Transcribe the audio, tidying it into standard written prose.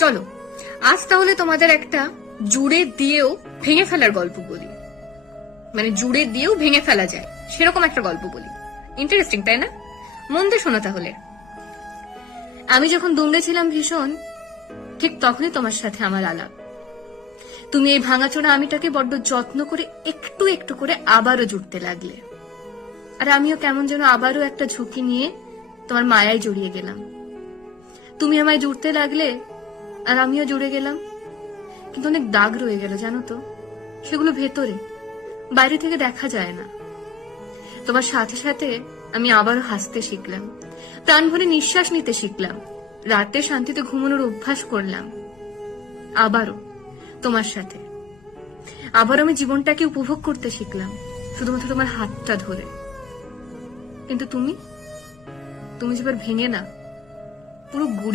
চলো আজ তাহলে তোমাদের একটা জুড়ে দিয়েও ভেঙে ফেলার গল্প বলি, মানে জুড়ে দিয়েও ভেঙে ফেলা যায় সেরকম একটা গল্প বলি। ইন্টারেস্টিং তাই না? মন দিয়ে শোনো তাহলে। আমি যখন দুমড়েছিলাম ভীষণ, ঠিক তখনই তোমার সাথে আমার আলাপ। তুমি এই ভাঙাচোরা আমিটাকে বড্ড যত্ন করে একটু একটু করে আবারও জুড়তে লাগলে, আর আমিও কেমন যেন আবারও একটা ঝুঁকি নিয়ে তোমার মায়ায় জড়িয়ে গেলাম। তুমি আমায় জুড়তে লাগলে আর আমিও জুড়ে গেলাম, কিন্তু অনেক দাগ রয়ে গেল জানো তো, সেগুলো ভেতরে, বাইরে থেকে দেখা যায় না। তোমার সাথে সাথে আমি আবারও হাসতে শিখলাম, প্রাণ ভরে নিঃশ্বাস নিতে শিখলাম, রাতে শান্তিতে ঘুমানোর অভ্যাস করলাম। আবারও তোমার সাথে আবার আমি জীবনটাকে উপভোগ করতে শিখলাম, শুধুমাত্র তোমার হাতটা ধরে। কিন্তু তুমি যেবার ভেঙে না পুরো গুড়িয়ে